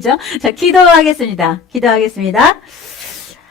자, 기도하겠습니다. 기도하겠습니다.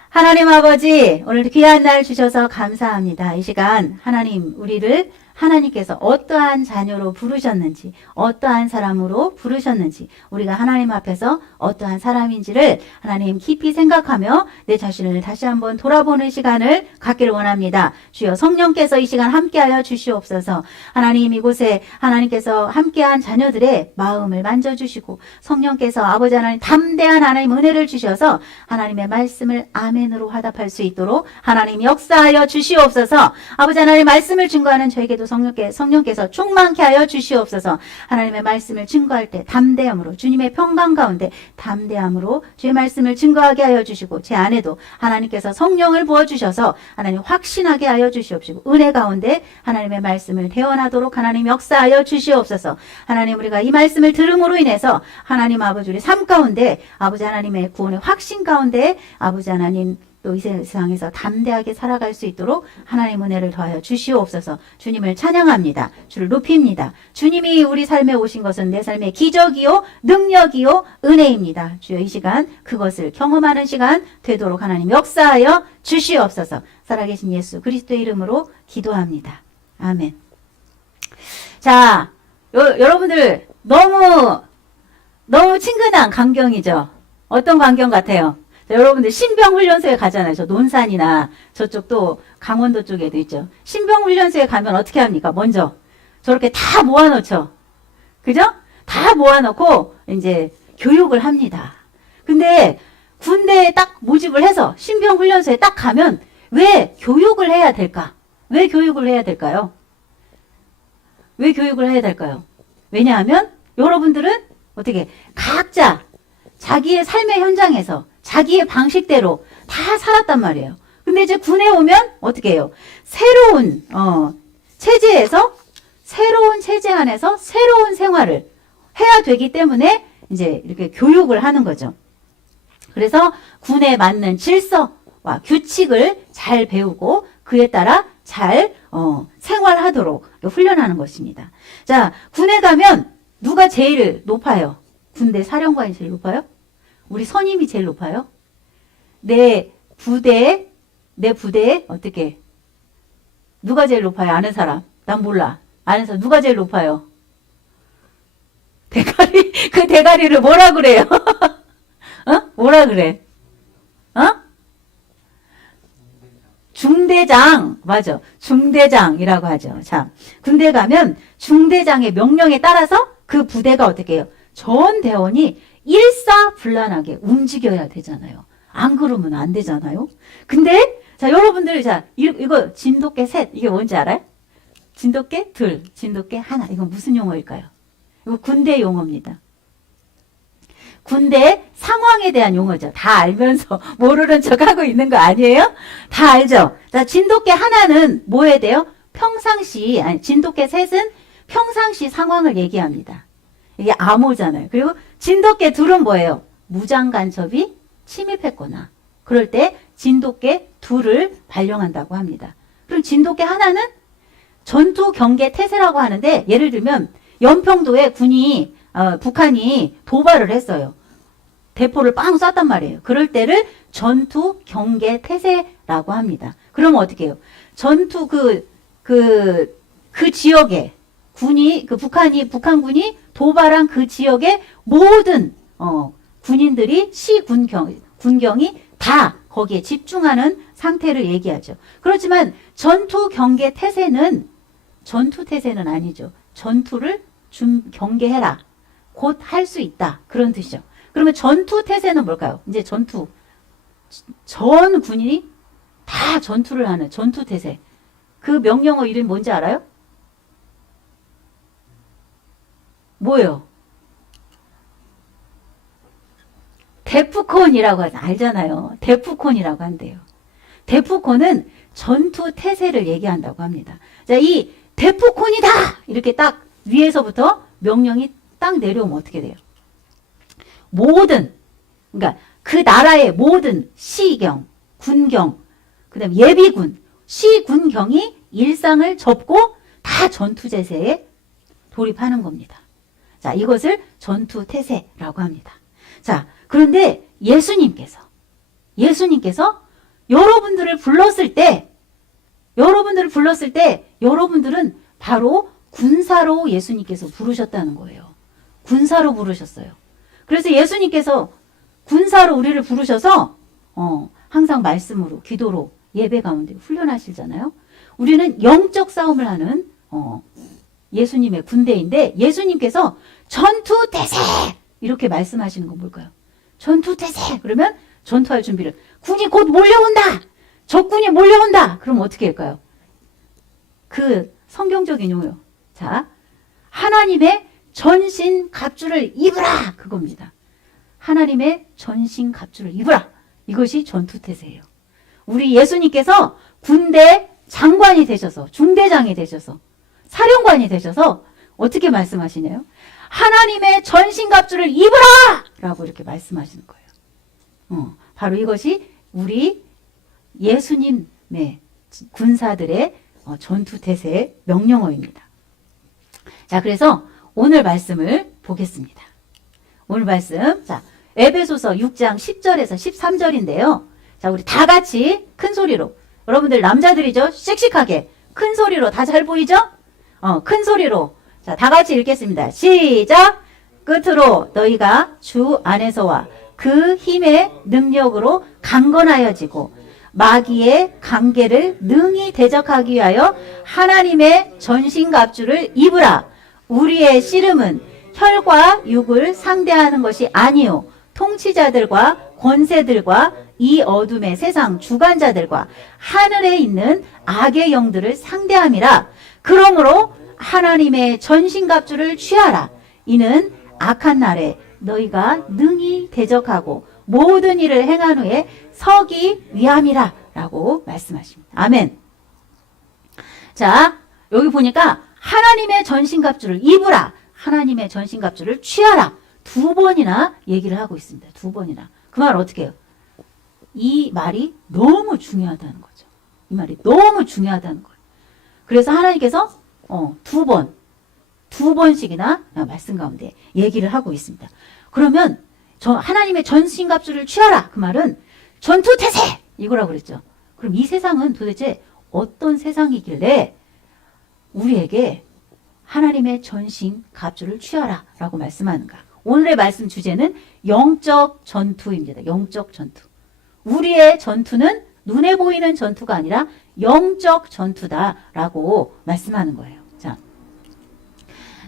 하나님 아버지, 오늘도 귀한 날 주셔서 감사합니다. 이 시간 하나님, 우리를 하나님께서 어떠한 자녀로 부르셨는지, 어떠한 사람으로 부르셨는지, 우리가 하나님 앞에서 어떠한 사람인지를 하나님 깊이 생각하며 내 자신을 다시 한번 돌아보는 시간을 갖기를 원합니다. 주여 성령께서 이 시간 함께하여 주시옵소서. 하나님, 이곳에 하나님께서 함께한 자녀들의 마음을 만져주시고 성령께서 아버지 하나님 담대한 하나님 은혜를 주셔서 하나님의 말씀을 아멘으로 화답할 수 있도록 하나님 역사하여 주시옵소서. 아버지 하나님 말씀을 증거하는 저에게도 성령께서 충만케 하여 주시옵소서. 하나님의 말씀을 증거할 때 담대함으로, 주님의 평강 가운데 담대함으로 주의 말씀을 증거하게 하여 주시고, 제 안에도 하나님께서 성령을 부어주셔서 하나님 확신하게 하여 주시옵시고, 은혜 가운데 하나님의 말씀을 대언하도록 하나님 역사하여 주시옵소서. 하나님, 우리가 이 말씀을 들음으로 인해서 하나님 아버지 우리 삶 가운데 아버지 하나님의 구원의 확신 가운데 아버지 하나님 또 이 세상에서 담대하게 살아갈 수 있도록 하나님 은혜를 더하여 주시옵소서. 주님을 찬양합니다. 주를 높입니다. 주님이 우리 삶에 오신 것은 내 삶의 기적이요 능력이요 은혜입니다. 주여 이 시간 그것을 경험하는 시간 되도록 하나님 역사하여 주시옵소서. 살아계신 예수 그리스도의 이름으로 기도합니다. 아멘. 자, 여러분들 너무 친근한 광경이죠. 어떤 광경 같아요? 자, 여러분들 신병훈련소에 가잖아요. 저 논산이나 저쪽 또 강원도 쪽에도 있죠. 신병훈련소에 가면 어떻게 합니까? 먼저 저렇게 다 모아놓죠. 그죠? 다 모아놓고 이제 교육을 합니다. 근데 군대에 딱 모집을 해서 신병훈련소에 딱 가면 왜 교육을 해야 될까? 왜 교육을 해야 될까요? 왜 교육을 해야 될까요? 왜냐하면 여러분들은 어떻게 각자 자기의 삶의 현장에서 자기의 방식대로 다 살았단 말이에요. 근데 이제 군에 오면 어떻게 해요? 새로운 체제에서 새로운 체제 안에서 새로운 생활을 해야 되기 때문에 이제 이렇게 교육을 하는 거죠. 그래서 군에 맞는 질서와 규칙을 잘 배우고 그에 따라 잘 생활하도록 훈련하는 것입니다. 자, 군에 가면 누가 제일 높아요? 군대 사령관이 제일 높아요? 우리 선임이 제일 높아요? 내 부대에 어떻게? 누가 제일 높아요? 아는 사람? 난 몰라. 아는 사람 누가 제일 높아요? 대가리, 그 대가리를 뭐라 그래요? 뭐라 그래? 중대장. 맞아. 중대장이라고 하죠. 자, 군대 가면 중대장의 명령에 따라서 그 부대가 어떻게 해요? 전 대원이 일사불란하게 움직여야 되잖아요. 안 그러면 안 되잖아요. 근데 자, 여러분들 자, 이거 진돗개 셋 이게 뭔지 알아요? 진돗개 둘, 진돗개 하나. 이건 무슨 용어일까요? 이거 군대 용어입니다. 군대 상황에 대한 용어죠. 다 알면서 모르는 척하고 있는 거 아니에요? 다 알죠? 자, 진돗개 하나는 뭐 해야 돼요? 평상시, 아니 진돗개 셋은 평상시 상황을 얘기합니다. 이게 암호잖아요. 그리고 진돗개 둘은 뭐예요? 무장 간첩이 침입했거나 그럴 때 진돗개 둘을 발령한다고 합니다. 그럼 진돗개 하나는 전투 경계 태세라고 하는데, 예를 들면 연평도에 북한이 도발을 했어요. 대포를 빵 쐈단 말이에요. 그럴 때를 전투 경계 태세라고 합니다. 그러면 어떻게 해요? 전투 그 지역에 북한군이 도발한 그 지역의 모든 군인들이 군경이 다 거기에 집중하는 상태를 얘기하죠. 그렇지만 전투 경계 태세는 아니죠. 전투를 경계해라. 곧 할 수 있다. 그런 뜻이죠. 그러면 전투 태세는 뭘까요? 이제 전 군인이 다 전투를 하는 전투 태세. 그 명령어 이름이 뭔지 알아요? 뭐예요? 데프콘이라고 알잖아요. 데프콘이라고 한대요. 데프콘은 전투 태세를 얘기한다고 합니다. 자, 이 데프콘이다! 이렇게 딱 위에서부터 명령이 딱 내려오면 어떻게 돼요? 그러니까 그 나라의 모든 시경, 군경, 그 다음에 예비군, 시군경이 일상을 접고 다 전투 제세에 돌입하는 겁니다. 자, 이것을 전투 태세라고 합니다. 자, 그런데 예수님께서 여러분들을 불렀을 때 여러분들은 바로 군사로 예수님께서 부르셨다는 거예요. 군사로 부르셨어요. 그래서 예수님께서 군사로 우리를 부르셔서 항상 말씀으로, 기도로, 예배 가운데 훈련하시잖아요. 우리는 영적 싸움을 하는 예수님의 군대인데 예수님께서 전투태세 이렇게 말씀하시는 건 뭘까요? 전투태세 그러면 전투할 준비를, 군이 곧 몰려온다, 적군이 몰려온다, 그럼 어떻게 할까요? 그 성경적인 용어, 자, 하나님의 전신 갑주를 입으라, 그겁니다. 하나님의 전신 갑주를 입으라, 이것이 전투태세예요. 우리 예수님께서 군대 장관이 되셔서, 중대장이 되셔서, 사령관이 되셔서 어떻게 말씀하시나요? 하나님의 전신갑주를 입으라! 라고 이렇게 말씀하시는 거예요. 바로 이것이 우리 예수님의 군사들의 전투태세의 명령어입니다. 자, 그래서 오늘 말씀을 보겠습니다. 오늘 말씀, 자, 에베소서 6장 10절에서 13절인데요. 자, 우리 다 같이 큰 소리로, 여러분들 남자들이죠? 씩씩하게 큰 소리로, 다 잘 보이죠? 큰 소리로, 자, 다 같이 읽겠습니다. 시작! 끝으로 너희가 주 안에서와 그 힘의 능력으로 강건하여지고 마귀의 관계를 능히 대적하기 위하여 하나님의 전신갑주를 입으라. 우리의 씨름은 혈과 육을 상대하는 것이 아니요 통치자들과 권세들과 이 어둠의 세상 주관자들과 하늘에 있는 악의 영들을 상대함이라. 그러므로 하나님의 전신갑주를 취하라. 이는 악한 날에 너희가 능히 대적하고 모든 일을 행한 후에 서기 위함이라 라고 말씀하십니다. 아멘. 자, 여기 보니까 하나님의 전신갑주를 입으라, 하나님의 전신갑주를 취하라, 두 번이나 얘기를 하고 있습니다. 두 번이나. 그 말 어떻게 해요? 이 말이 너무 중요하다는 거죠. 이 말이 너무 중요하다는 거예요. 그래서 하나님께서 두 번씩이나 말씀 가운데 얘기를 하고 있습니다. 그러면 하나님의 전신갑주를 취하라, 그 말은 전투태세 이거라고 그랬죠. 그럼 이 세상은 도대체 어떤 세상이길래 우리에게 하나님의 전신갑주를 취하라 라고 말씀하는가? 오늘의 말씀 주제는 영적 전투입니다. 영적 전투. 우리의 전투는 눈에 보이는 전투가 아니라 영적 전투다라고 말씀하는 거예요.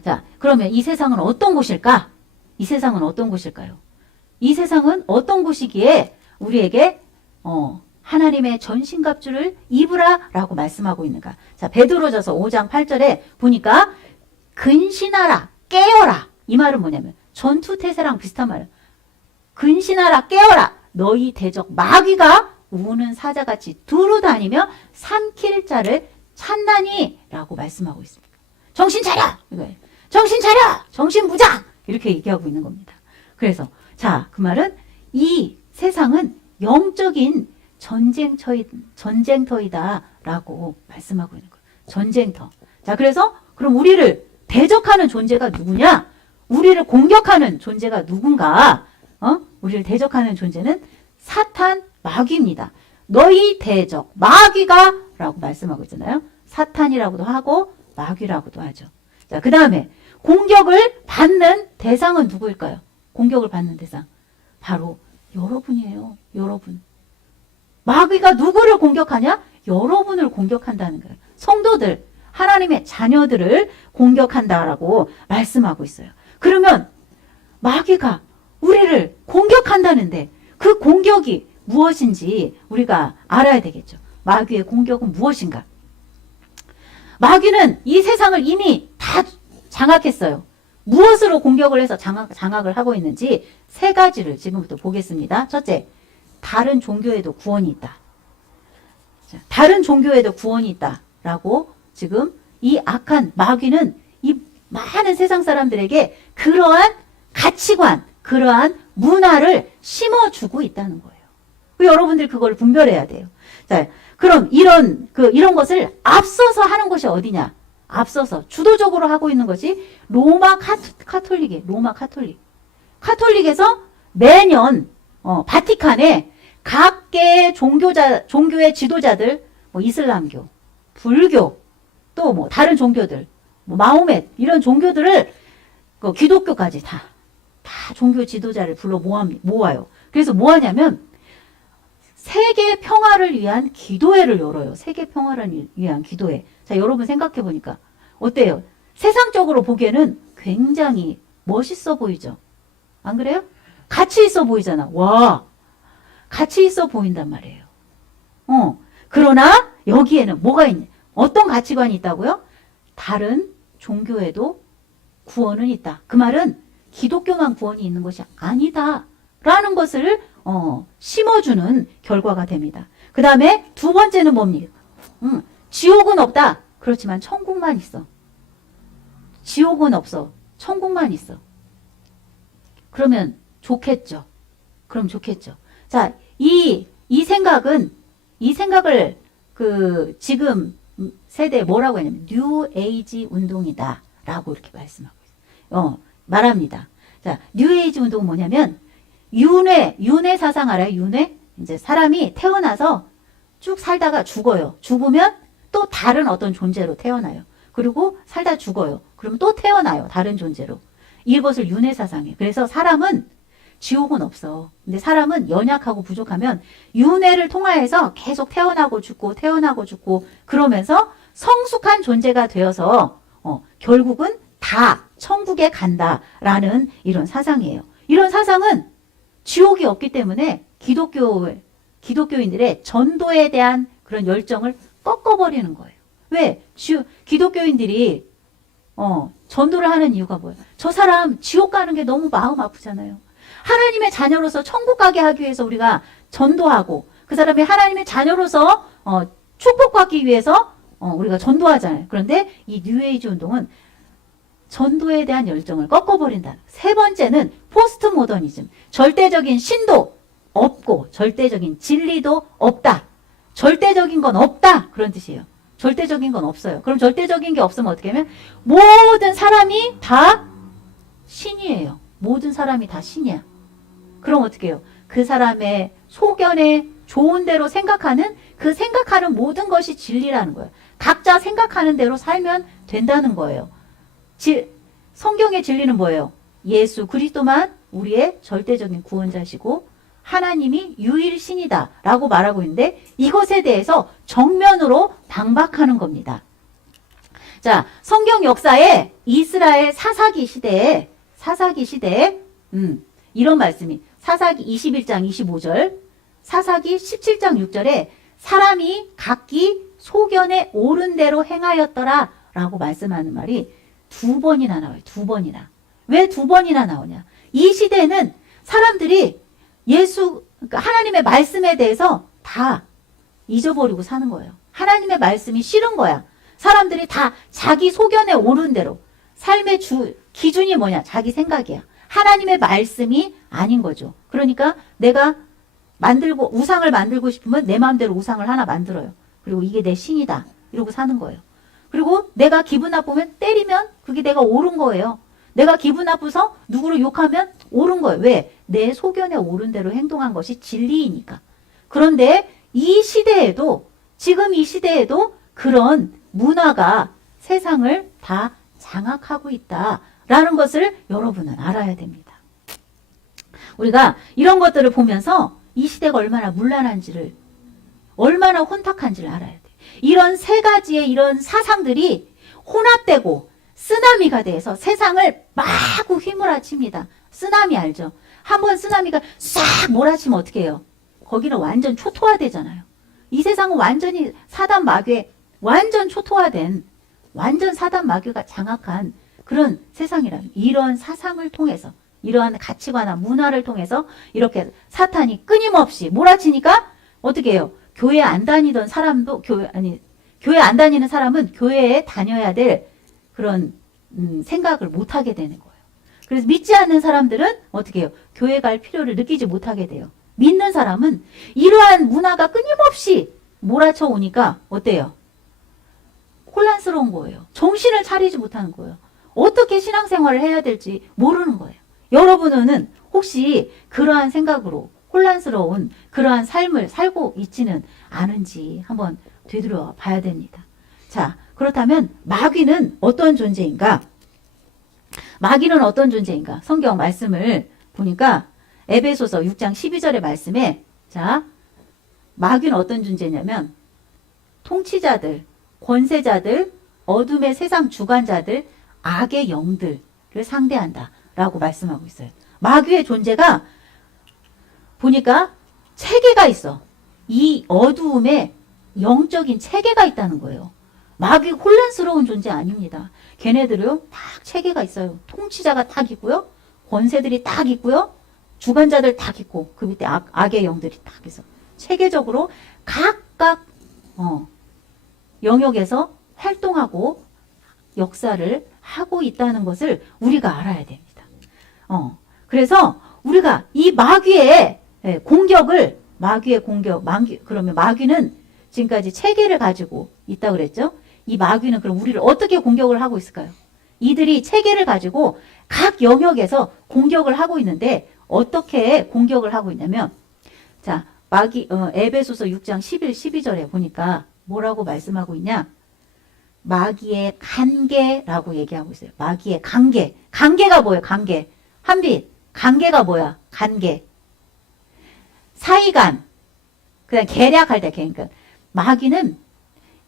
자, 그러면 이 세상은 어떤 곳일까? 이 세상은 어떤 곳일까요? 이 세상은 어떤 곳이기에 우리에게 하나님의 전신갑주를 입으라라고 말씀하고 있는가? 자, 베드로전서 5장 8절에 보니까 근신하라, 깨어라. 이 말은 뭐냐면 전투태세랑 비슷한 말이에요. 근신하라, 깨어라. 너희 대적 마귀가 우는 사자같이 두루 다니며 삼킬 자를 찾나니 라고 말씀하고 있습니다. 정신 차려! 이거예요. 정신 차려! 정신 무장! 이렇게 얘기하고 있는 겁니다. 그래서 자, 그 말은 이 세상은 영적인 전쟁터이다 라고 말씀하고 있는 거예요. 전쟁터. 자, 그래서 그럼 우리를 대적하는 존재가 누구냐? 우리를 공격하는 존재가 누군가? 우리를 대적하는 존재는 사탄, 마귀입니다. 너희 대적, 마귀가 라고 말씀하고 있잖아요. 사탄이라고도 하고 마귀라고도 하죠. 자, 그 다음에 공격을 받는 대상은 누구일까요? 공격을 받는 대상. 바로 여러분이에요. 여러분. 마귀가 누구를 공격하냐? 여러분을 공격한다는 거예요. 성도들, 하나님의 자녀들을 공격한다라고 말씀하고 있어요. 그러면 마귀가 우리를 공격한다는데 그 공격이 무엇인지 우리가 알아야 되겠죠. 마귀의 공격은 무엇인가? 마귀는 이 세상을 이미 다 장악했어요. 무엇으로 공격을 해서 장악을 하고 있는지 세 가지를 지금부터 보겠습니다. 첫째, 다른 종교에도 구원이 있다. 자, 다른 종교에도 구원이 있다라고 지금 이 악한 마귀는 이 많은 세상 사람들에게 그러한 가치관, 그러한 문화를 심어주고 있다는 거예요. 여러분들 그걸 분별해야 돼요. 자, 그럼 이런 것을 앞서서 하는 것이 어디냐? 앞서서 주도적으로 하고 있는 것이 로마 카톨릭이에요. 로마 카톨릭. 카톨릭에서 매년 바티칸에 각계 종교의 지도자들, 뭐 이슬람교, 불교, 또 뭐 다른 종교들, 뭐 마호멧 이런 종교들을 기독교까지 다 종교 지도자를 불러 모아요. 그래서 뭐 하냐면 세계 평화를 위한 기도회를 열어요. 세계 평화를 위한 기도회. 자, 여러분 생각해 보니까 어때요? 세상적으로 보기에는 굉장히 멋있어 보이죠? 안 그래요? 가치 있어 보이잖아. 와, 가치 있어 보인단 말이에요. 그러나 여기에는 뭐가 있냐? 어떤 가치관이 있다고요? 다른 종교에도 구원은 있다. 그 말은 기독교만 구원이 있는 것이 아니다. 라는 것을 심어주는 결과가 됩니다. 그 다음에 두 번째는 뭡니까? 지옥은 없다. 그렇지만 천국만 있어. 지옥은 없어. 천국만 있어. 그러면 좋겠죠. 그럼 좋겠죠. 자, 이 생각을 지금 세대에 뭐라고 하냐면 뉴 에이지 운동이다. 라고 이렇게 말씀하고 있어요. 말합니다. 자, 뉴 에이지 운동은 뭐냐면 윤회 사상 알아요? 윤회? 이제 사람이 태어나서 쭉 살다가 죽어요. 죽으면 또 다른 어떤 존재로 태어나요. 그리고 살다 죽어요. 그러면 또 태어나요. 다른 존재로. 이것을 윤회 사상이에요. 그래서 사람은 지옥은 없어. 근데 사람은 연약하고 부족하면 윤회를 통하여서 계속 태어나고 죽고 그러면서 성숙한 존재가 되어서 결국은 다 천국에 간다라는 이런 사상이에요. 이런 사상은 지옥이 없기 때문에 기독교인들의 전도에 대한 그런 열정을 꺾어버리는 거예요. 왜? 기독교인들이 전도를 하는 이유가 뭐예요? 저 사람 지옥 가는 게 너무 마음 아프잖아요. 하나님의 자녀로서 천국 가게 하기 위해서 우리가 전도하고 그 사람이 하나님의 자녀로서 축복받기 위해서 우리가 전도하잖아요. 그런데 이 뉴에이지 운동은 전도에 대한 열정을 꺾어버린다. 세 번째는 포스트 모더니즘. 절대적인 신도 없고 절대적인 진리도 없다. 절대적인 건 없다. 그런 뜻이에요. 절대적인 건 없어요. 그럼 절대적인 게 없으면 어떻게 하면 모든 사람이 다 신이에요. 모든 사람이 다 신이야. 그럼 어떻게 해요? 그 사람의 소견에 좋은 대로 생각하는 그 생각하는 모든 것이 진리라는 거예요. 각자 생각하는 대로 살면 된다는 거예요. 성경의 진리는 뭐예요? 예수 그리스도만 우리의 절대적인 구원자시고 하나님이 유일신이다 라고 말하고 있는데 이것에 대해서 정면으로 반박하는 겁니다. 자, 성경 역사에 이스라엘 사사기 시대에 이런 말씀이 사사기 21장 25절 사사기 17장 6절에 사람이 각기 소견에 옳은 대로 행하였더라 라고 말씀하는 말이 두 번이나 나와요. 두 번이나. 왜 두 번이나 나오냐? 이 시대는 사람들이 그러니까 하나님의 말씀에 대해서 다 잊어버리고 사는 거예요. 하나님의 말씀이 싫은 거야. 사람들이 다 자기 소견에 옳은 대로 삶의 기준이 뭐냐? 자기 생각이야. 하나님의 말씀이 아닌 거죠. 그러니까 내가 우상을 만들고 싶으면 내 마음대로 우상을 하나 만들어요. 그리고 이게 내 신이다. 이러고 사는 거예요. 그리고 내가 기분 나쁘면 때리면 그게 내가 옳은 거예요. 내가 기분 나쁘서 누구를 욕하면 옳은 거예요. 왜? 내 소견에 옳은 대로 행동한 것이 진리이니까. 그런데 지금 이 시대에도 그런 문화가 세상을 다 장악하고 있다라는 것을 여러분은 알아야 됩니다. 우리가 이런 것들을 보면서 이 시대가 얼마나 문란한지를, 얼마나 혼탁한지를 알아야 돼. 이런 세 가지의 이런 사상들이 혼합되고 쓰나미가 돼서 세상을 마구 휘몰아칩니다. 쓰나미 알죠? 한번 쓰나미가 싹 몰아치면 어떻게 해요? 거기는 완전 초토화되잖아요. 이 세상은 완전히 사단 마귀에 완전 초토화된, 완전 사단 마귀가 장악한 그런 세상이라면 이런 사상을 통해서, 이러한 가치관과 문화를 통해서 이렇게 사탄이 끊임없이 몰아치니까 어떻게 해요? 교회 안 다니던 사람도 교회 안 다니는 사람은 교회에 다녀야 될 그런 생각을 못 하게 되는 거예요. 그래서 믿지 않는 사람들은 어떻게 해요? 교회 갈 필요를 느끼지 못하게 돼요. 믿는 사람은 이러한 문화가 끊임없이 몰아쳐 오니까 어때요? 혼란스러운 거예요. 정신을 차리지 못하는 거예요. 어떻게 신앙생활을 해야 될지 모르는 거예요. 여러분은 혹시 그러한 생각으로 혼란스러운 그러한 삶을 살고 있지는 않은지 한번 되돌아 봐야 됩니다. 자, 그렇다면 마귀는 어떤 존재인가? 마귀는 어떤 존재인가? 성경 말씀을 보니까 에베소서 6장 12절의 말씀에 자, 마귀는 어떤 존재냐면 통치자들, 권세자들, 어둠의 세상 주관자들, 악의 영들을 상대한다 라고 말씀하고 있어요. 마귀의 존재가 보니까 체계가 있어. 이 어두움에 영적인 체계가 있다는 거예요. 마귀 혼란스러운 존재 아닙니다. 걔네들은 딱 체계가 있어요. 통치자가 딱 있고요. 권세들이 딱 있고요. 주관자들 딱 있고 그 밑에 악의 영들이 딱 있어. 체계적으로 각각 영역에서 활동하고 역사를 하고 있다는 것을 우리가 알아야 됩니다. 그래서 우리가 이 마귀의 공격을 그러면 마귀는 지금까지 체계를 가지고 있다고 그랬죠? 이 마귀는 그럼 우리를 어떻게 공격을 하고 있을까요? 이들이 체계를 가지고 각 영역에서 공격을 하고 있는데 어떻게 공격을 하고 있냐면 자, 에베소서 6장 11, 12절에 보니까 뭐라고 말씀하고 있냐? 마귀의 관계라고 얘기하고 있어요. 마귀의 관계. 관계가 뭐예요? 관계. 한빛. 관계가 뭐야? 관계. 사이간. 그냥 계략할 때, 그러니까 마귀는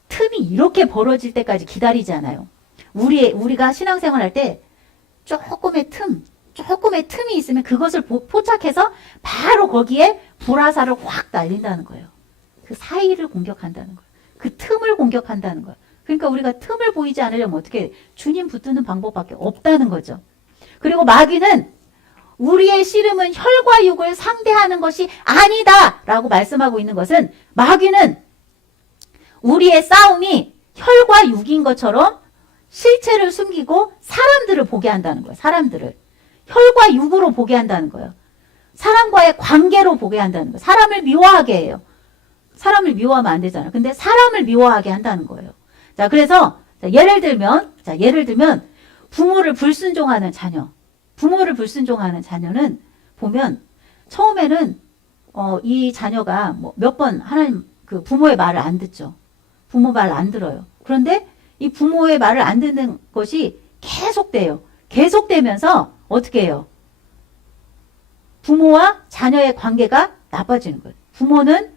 틈이 이렇게 벌어질 때까지 기다리잖아요. 우리가 신앙생활 할 때 조금의 틈이 있으면 그것을 포착해서 바로 거기에 불화살을 확 날린다는 거예요. 그 사이를 공격한다는 거예요. 그 틈을 공격한다는 거예요. 그러니까 우리가 틈을 보이지 않으려면 어떻게 주님 붙드는 방법밖에 없다는 거죠. 그리고 마귀는 우리의 씨름은 혈과 육을 상대하는 것이 아니다 라고 말씀하고 있는 것은 마귀는 우리의 싸움이 혈과 육인 것처럼 실체를 숨기고 사람들을 보게 한다는 거예요. 사람들을. 혈과 육으로 보게 한다는 거예요. 사람과의 관계로 보게 한다는 거예요. 사람을 미워하게 해요. 사람을 미워하면 안 되잖아요. 근데 사람을 미워하게 한다는 거예요. 자, 그래서 예를 들면 부모를 불순종하는 자녀는 보면 처음에는 이 자녀가 몇 번 하나님 그 부모의 말을 안 듣죠. 부모 말을 안 들어요. 그런데 이 부모의 말을 안 듣는 것이 계속돼요. 계속되면서 어떻게 해요? 부모와 자녀의 관계가 나빠지는 거예요. 부모는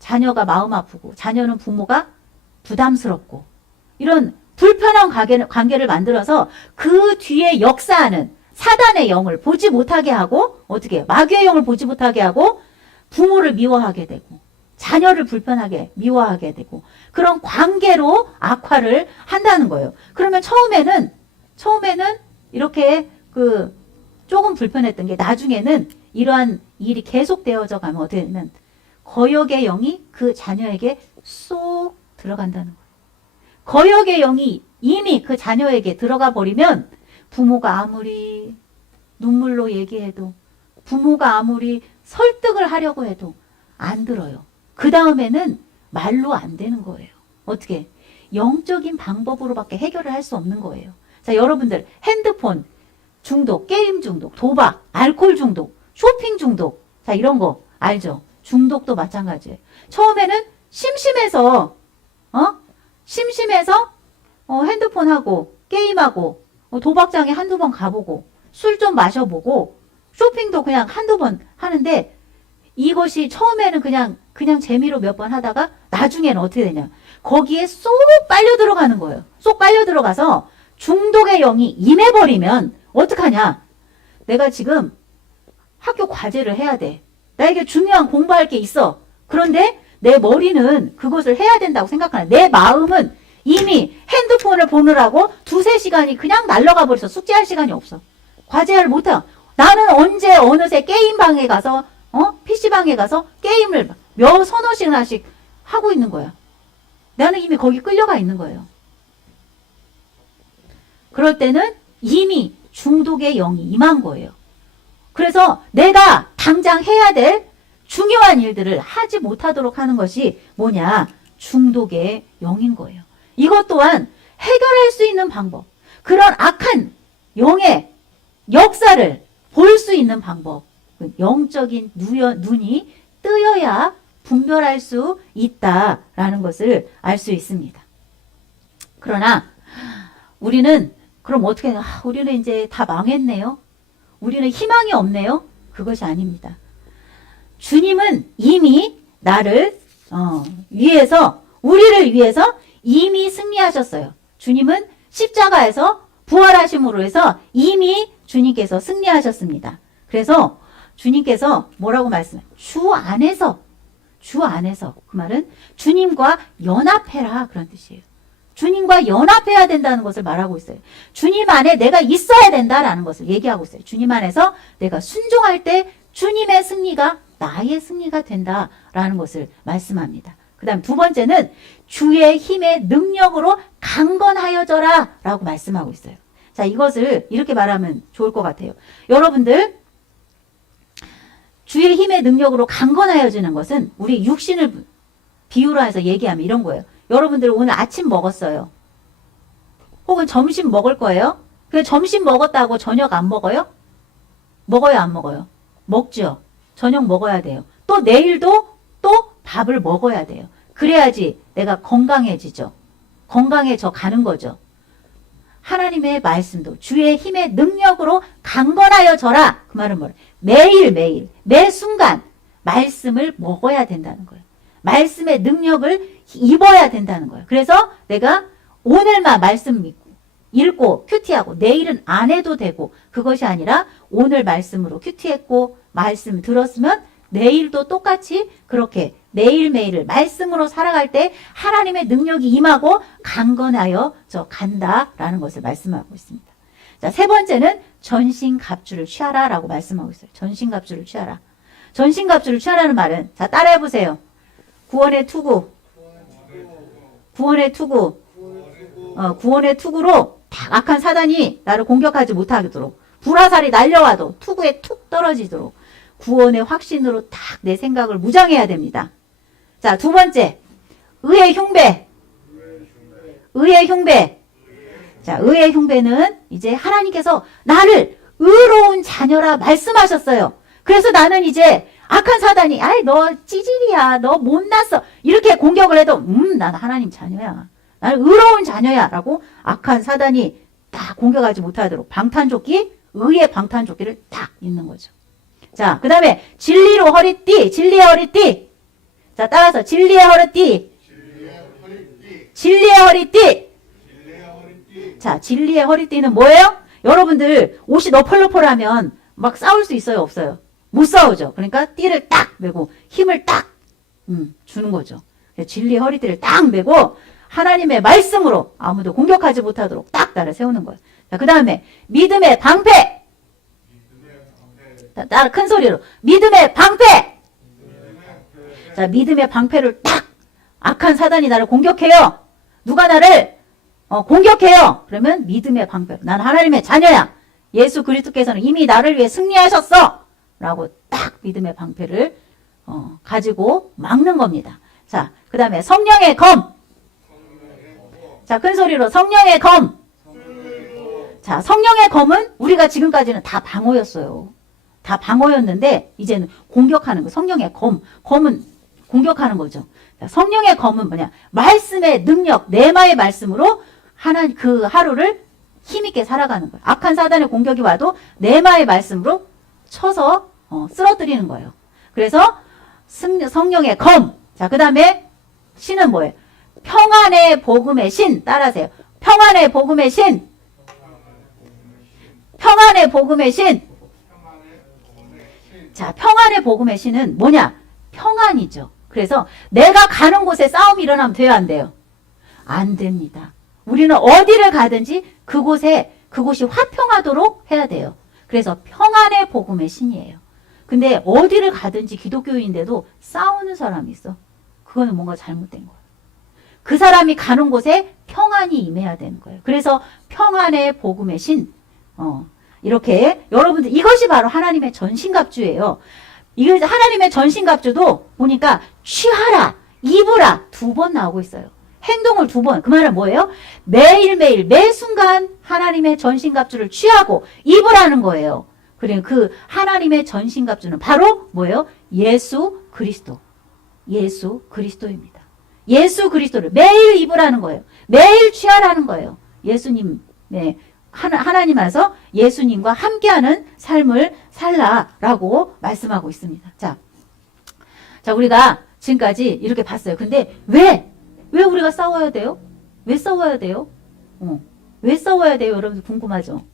자녀가 마음 아프고 자녀는 부모가 부담스럽고 이런 불편한 관계를 만들어서 그 뒤에 역사하는 사단의 영을 보지 못하게 하고 어떻게 해요? 마귀의 영을 보지 못하게 하고 부모를 미워하게 되고 자녀를 불편하게 미워하게 되고 그런 관계로 악화를 한다는 거예요. 그러면 처음에는 이렇게 조금 불편했던 게 나중에는 이러한 일이 계속되어져 가면 어떻게 되면 거역의 영이 그 자녀에게 쏙 들어간다는 거예요. 거역의 영이 이미 그 자녀에게 들어가 버리면 부모가 아무리 눈물로 얘기해도 부모가 아무리 설득을 하려고 해도 안 들어요. 그 다음에는 말로 안 되는 거예요. 어떻게? 영적인 방법으로밖에 해결을 할 수 없는 거예요. 자, 여러분들 핸드폰 중독, 게임 중독, 도박, 알코올 중독, 쇼핑 중독 자, 이런 거 알죠? 중독도 마찬가지예요. 처음에는 심심해서 핸드폰하고 게임하고 도박장에 한두 번 가보고 술 좀 마셔보고 쇼핑도 그냥 한두 번 하는데 이것이 처음에는 그냥 재미로 몇 번 하다가 나중에는 어떻게 되냐. 거기에 쏙 빨려 들어가는 거예요. 쏙 빨려 들어가서 중독의 영이 임해버리면 어떡하냐. 내가 지금 학교 과제를 해야 돼. 나에게 중요한 공부할 게 있어. 그런데 내 머리는 그것을 해야 된다고 생각하는 내 마음은 이미 핸드폰을 보느라고 2-3시간이 그냥 날아가 버려서 숙제할 시간이 없어. 과제를 못해. 나는 언제 어느새 게임방에 가서 PC방에 가서 게임을 서너 시간씩 하고 있는 거야. 나는 이미 거기 끌려가 있는 거예요. 그럴 때는 이미 중독의 영이 임한 거예요. 그래서 내가 당장 해야 될 중요한 일들을 하지 못하도록 하는 것이 뭐냐? 중독의 영인 거예요. 이것 또한 해결할 수 있는 방법. 그런 악한 영의 역사를 볼 수 있는 방법, 그 영적인 눈이 뜨여야 분별할 수 있다라는 것을 알 수 있습니다. 그러나 우리는 그럼 어떻게 해요? 우리는 이제 다 망했네요. 우리는 희망이 없네요. 그것이 아닙니다. 주님은 이미 나를 위해서, 우리를 위해서 이미 승리하셨어요. 주님은 십자가에서 부활하심으로 해서 이미 주님께서 승리하셨습니다. 그래서 주님께서 뭐라고 말씀해요? 주 안에서, 그 말은 주님과 연합해라, 그런 뜻이에요. 주님과 연합해야 된다는 것을 말하고 있어요. 주님 안에 내가 있어야 된다라는 것을 얘기하고 있어요. 주님 안에서 내가 순종할 때 주님의 승리가 나의 승리가 된다라는 것을 말씀합니다. 그 다음 두 번째는 주의 힘의 능력으로 강건하여져라 라고 말씀하고 있어요. 자, 이것을 이렇게 말하면 좋을 것 같아요. 여러분들, 주의 힘의 능력으로 강건하여지는 것은 우리 육신을 비유로 해서 얘기하면 이런 거예요. 여러분들 오늘 아침 먹었어요. 혹은 점심 먹을 거예요. 그 점심 먹었다고 저녁 안 먹어요? 먹어요, 안 먹어요? 먹죠. 저녁 먹어야 돼요. 또 내일도 또 밥을 먹어야 돼요. 그래야지 내가 건강해지죠. 건강해져 가는 거죠. 하나님의 말씀도 주의 힘의 능력으로 강건하여져라. 그 말은 뭐예요? 매일매일, 매 순간 말씀을 먹어야 된다는 거예요. 말씀의 능력을 입어야 된다는 거예요. 그래서 내가 오늘만 말씀 읽고 큐티하고 내일은 안 해도 되고, 그것이 아니라 오늘 말씀으로 큐티했고 말씀 들었으면 내일도 똑같이 그렇게 매일매일을 말씀으로 살아갈 때 하나님의 능력이 임하고 강건하여 간다라는 것을 말씀하고 있습니다. 자, 세 번째는 전신갑주를 취하라 라고 말씀하고 있어요. 전신갑주를 취하라. 전신갑주를 취하라는 말은, 자, 따라해 보세요. 구원의 투구. 구원의 투구. 구원의 투구로 딱 악한 사단이 나를 공격하지 못하도록, 불화살이 날려와도 투구에 툭 떨어지도록 구원의 확신으로 딱 내 생각을 무장해야 됩니다. 자, 두 번째, 의의 흉배. 의의 흉배. 자, 의의 흉배는 이제 하나님께서 나를 의로운 자녀라 말씀하셨어요. 그래서 나는 이제 악한 사단이, 아이, 너 찌질이야, 너 못났어, 이렇게 공격을 해도 나는 하나님 자녀야, 나는 의로운 자녀야 라고 악한 사단이 딱 공격하지 못하도록 방탄조끼, 의의 방탄조끼를 딱 입는 거죠. 자, 그 다음에 진리로 허리띠, 진리의 허리띠. 자, 따라서 진리의 허리띠. 진리의 허리띠. 자, 진리의 허리띠는 뭐예요? 여러분들 옷이 너펄너펄하면 막 싸울 수 있어요, 없어요? 못 싸우죠. 그러니까 띠를 딱 메고 힘을 딱 주는 거죠. 진리의 허리띠를 딱 메고 하나님의 말씀으로 아무도 공격하지 못하도록 딱 나를 세우는 거예요. 자, 그 다음에 믿음의 방패. 자, 큰 소리로 믿음의 방패. 자, 믿음의 방패를 딱, 악한 사단이 나를 공격해요. 누가 나를 공격해요. 그러면 믿음의 방패. 난 하나님의 자녀야. 예수 그리스도께서는 이미 나를 위해 승리하셨어. 라고 딱 믿음의 방패를 가지고 막는 겁니다. 자, 그 다음에 성령의 검. 자, 큰 소리로 성령의 검. 자, 성령의 검은 우리가 지금까지는 다 방어였어요. 다 방어였는데 이제는 공격하는 거. 성령의 검은 공격하는 거죠. 자, 성령의 검은 뭐냐? 말씀의 능력, 네마의 말씀으로 하나님 그 하루를 힘있게 살아가는 거예요. 악한 사단의 공격이 와도 네마의 말씀으로 쳐서 쓰러뜨리는 거예요. 그래서 성령의 검. 자, 그 다음에 신은 뭐예요? 평안의 복음의 신. 따라하세요. 평안의 복음의 신. 평안의 복음의 신. 자, 평안의 복음의 신은 뭐냐? 평안이죠. 그래서 내가 가는 곳에 싸움이 일어나면 돼요, 안 돼요? 안 됩니다. 우리는 어디를 가든지 그곳이 화평하도록 해야 돼요. 그래서 평안의 복음의 신이에요. 근데 어디를 가든지 기독교인인데도 싸우는 사람이 있어. 그거는 뭔가 잘못된 거예요. 그 사람이 가는 곳에 평안이 임해야 되는 거예요. 그래서 평안의 복음의 신. 이렇게 여러분들 이것이 바로 하나님의 전신갑주예요. 이거 하나님의 전신갑주도 보니까 취하라, 입으라 2번 나오고 있어요. 행동을 2번. 그 말은 뭐예요? 매일매일 매 순간 하나님의 전신갑주를 취하고 입으라는 거예요. 그래, 그 하나님의 전신갑주는 바로 뭐예요? 예수 그리스도. 예수 그리스도입니다. 예수 그리스도를 매일 입으라는 거예요. 매일 취하라는 거예요. 예수님, 네. 하나님 안에서 예수님과 함께하는 삶을 살라라고 말씀하고 있습니다. 자, 우리가 지금까지 이렇게 봤어요. 근데 왜 우리가 싸워야 돼요? 왜 싸워야 돼요? 왜 싸워야 돼요? 여러분 궁금하죠?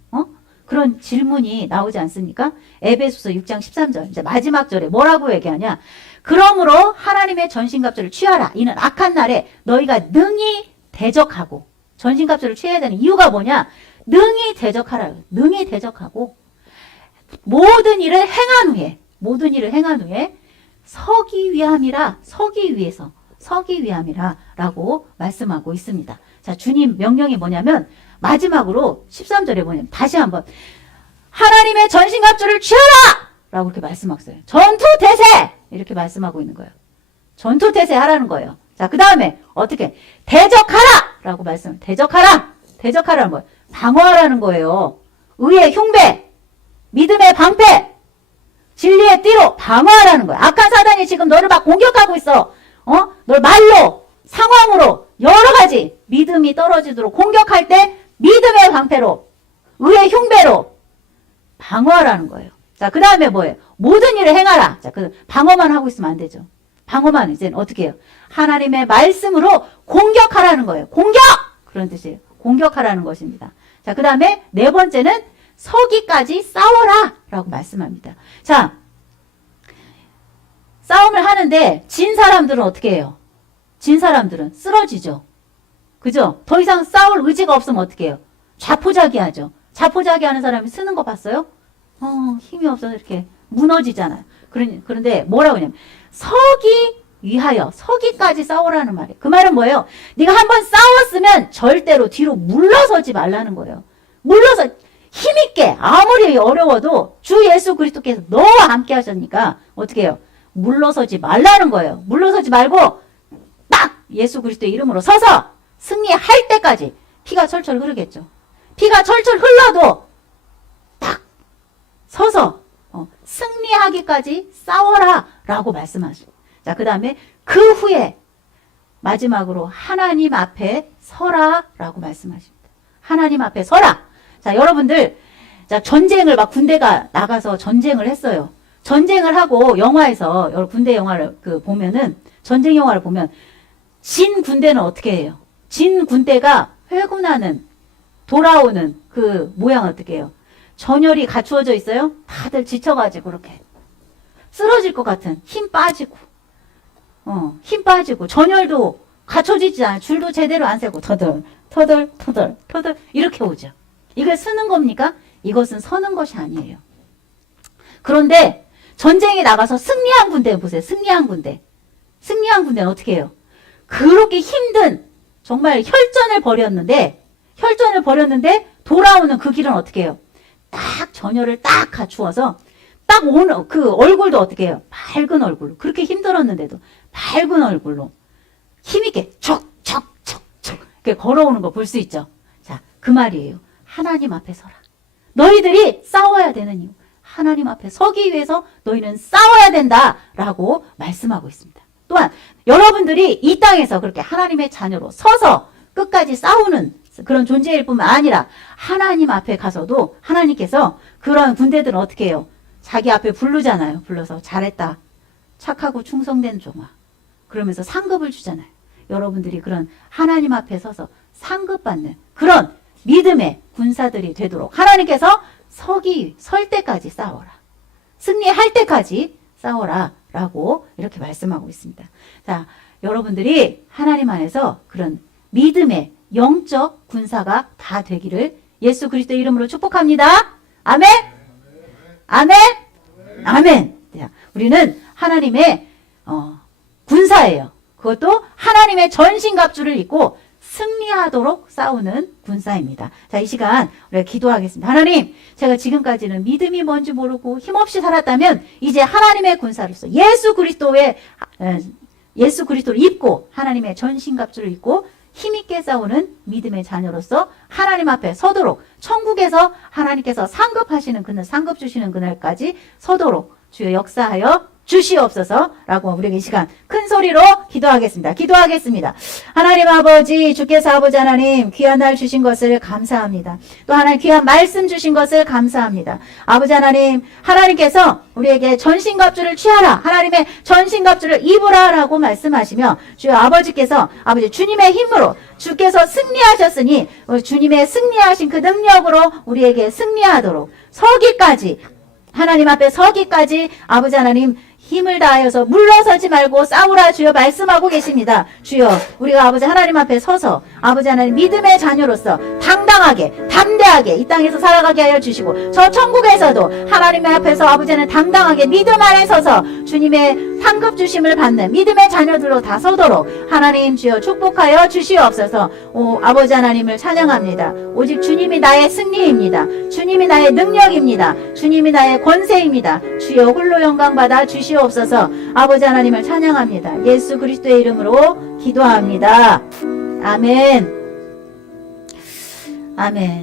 그런 질문이 나오지 않습니까? 에베소서 6장 13절 이제 마지막 절에 뭐라고 얘기하냐? 그러므로 하나님의 전신갑주를 취하라. 이는 악한 날에 너희가 능히 대적하고 전신갑주를 취해야 되는 이유가 뭐냐? 능히 대적하라. 능히 대적하고 모든 일을 행한 후에 서기 위함이라 라고 말씀하고 있습니다. 자, 주님 명령이 뭐냐면 마지막으로 13절에 뭐냐면 다시 한번 하나님의 전신갑주를 취하라! 라고 이렇게 말씀하셨어요. 전투태세! 이렇게 말씀하고 있는 거예요. 전투태세 하라는 거예요. 자, 그 다음에 어떻게? 대적하라! 라고 대적하라는 거예요. 방어하라는 거예요. 의의 흉배, 믿음의 방패, 진리의 띠로 방어하라는 거예요. 악한 사단이 지금 너를 막 공격하고 있어. 널 말로, 상황으로, 여러 가지 믿음이 떨어지도록 공격할 때 믿음의 방패로, 의의 흉배로 방어하라는 거예요. 자, 그 다음에 뭐예요? 모든 일을 행하라. 자, 그 방어만 하고 있으면 안 되죠. 방어만 이제는 어떻게 해요? 하나님의 말씀으로 공격하라는 거예요. 공격! 그런 뜻이에요. 공격하라는 것입니다. 자, 그 다음에 네 번째는 서기까지 싸워라 라고 말씀합니다. 자, 싸움을 하는데 진 사람들은 어떻게 해요? 진 사람들은 쓰러지죠. 그죠? 더 이상 싸울 의지가 없으면 어떻게 해요? 자포자기하죠. 자포자기하는 사람이 쓰는 거 봤어요? 힘이 없어서 이렇게 무너지잖아요. 그런데 뭐라고 하냐면 서기까지 싸우라는 말이에요. 그 말은 뭐예요? 네가 한번 싸웠으면 절대로 뒤로 물러서지 말라는 거예요. 물러서 힘있게 아무리 어려워도 주 예수 그리스도께서 너와 함께 하셨으니까 어떻게 해요? 물러서지 말라는 거예요. 물러서지 말고 딱 예수 그리스도의 이름으로 서서 승리할 때까지 피가 철철 흐르겠죠. 피가 철철 흘러도 딱 서서 승리하기까지 싸워라 라고 말씀하시고, 자, 그 다음에 그 후에 마지막으로 하나님 앞에 서라 라고 말씀하십니다. 하나님 앞에 서라. 자, 여러분들, 자, 전쟁을 막 군대가 나가서 전쟁을 했어요. 전쟁을 하고 영화에서 여러 군대 영화를 보면은 전쟁 영화를 보면 진 군대는 어떻게 해요? 진 군대가 회군하는 돌아오는 그 모양 어떻게 해요? 전열이 갖추어져 있어요? 다들 지쳐가지고 그렇게 쓰러질 것 같은 힘 빠지고 전열도 갖춰지지 않아요. 줄도 제대로 안 세고 터덜 이렇게 오죠. 이걸 쓰는 겁니까? 이것은 서는 것이 아니에요. 그런데 전쟁에 나가서 승리한 군대 보세요. 승리한 군대는 어떻게 해요? 그렇게 힘든 정말 혈전을 벌였는데 돌아오는 그 길은 어떻게 해요? 딱 전열을 딱 갖추어서 딱 오는 그 얼굴도 어떻게 해요? 밝은 얼굴로. 그렇게 힘들었는데도 밝은 얼굴로 힘있게 척척척척 이렇게 걸어오는 거 볼 수 있죠. 자, 그 말이에요. 하나님 앞에 서라. 너희들이 싸워야 되는 이유. 하나님 앞에 서기 위해서 너희는 싸워야 된다라고 말씀하고 있습니다. 또한 여러분들이 이 땅에서 그렇게 하나님의 자녀로 서서 끝까지 싸우는 그런 존재일 뿐만 아니라 하나님 앞에 가서도 하나님께서 그런 군대들은 어떻게 해요? 자기 앞에 부르잖아요. 불러서 잘했다. 착하고 충성된 종아. 그러면서 상급을 주잖아요. 여러분들이 그런 하나님 앞에 서서 상급받는 그런 믿음의 군사들이 되도록 하나님께서 설 때까지 싸워라. 승리할 때까지 싸워라. 라고 이렇게 말씀하고 있습니다. 자, 여러분들이 하나님 안에서 그런 믿음의 영적 군사가 다 되기를 예수 그리스도 이름으로 축복합니다. 아멘. 아멘. 아멘. 자, 우리는 하나님의 군사예요. 그것도 하나님의 전신갑주를 입고 승리하도록 싸우는 군사입니다. 자, 이 시간 우리가 기도하겠습니다. 하나님, 제가 지금까지는 믿음이 뭔지 모르고 힘없이 살았다면 이제 하나님의 군사로서 예수 그리스도를 입고 하나님의 전신갑주를 입고 힘있게 싸우는 믿음의 자녀로서 하나님 앞에 서도록, 천국에서 하나님께서 상급 주시는 그날까지 서도록 주여 역사하여 주시옵소서라고 우리에게 이 시간 큰 소리로 기도하겠습니다. 하나님 아버지, 주께서 아버지 하나님 귀한 날 주신 것을 감사합니다. 또 하나님 귀한 말씀 주신 것을 감사합니다. 아버지 하나님, 하나님께서 우리에게 전신갑주를 취하라, 하나님의 전신갑주를 입으라라고 말씀하시며 주여 아버지께서 아버지 주님의 힘으로 주께서 승리하셨으니 주님의 승리하신 그 능력으로 우리에게 승리하도록 서기까지, 하나님 앞에 서기까지 아버지 하나님 힘을 다하여서 물러서지 말고 싸우라 주여 말씀하고 계십니다. 주여 우리가 아버지 하나님 앞에 서서 아버지 하나님 믿음의 자녀로서 당당하게 담대하게 이 땅에서 살아가게 하여 주시고 저 천국에서도 하나님의 앞에서 아버지 하나님 당당하게 믿음 안에 서서 주님의 상급 주심을 받는 믿음의 자녀들로 다 서도록 하나님 주여 축복하여 주시옵소서. 아버지 하나님을 찬양합니다. 오직 주님이 나의 승리입니다. 주님이 나의 능력입니다. 주님이 나의 권세입니다. 주여 홀로 영광 받아 주시옵소서. 아버지 하나님을 찬양합니다. 예수 그리스도의 이름으로 기도합니다. 아멘. 아멘.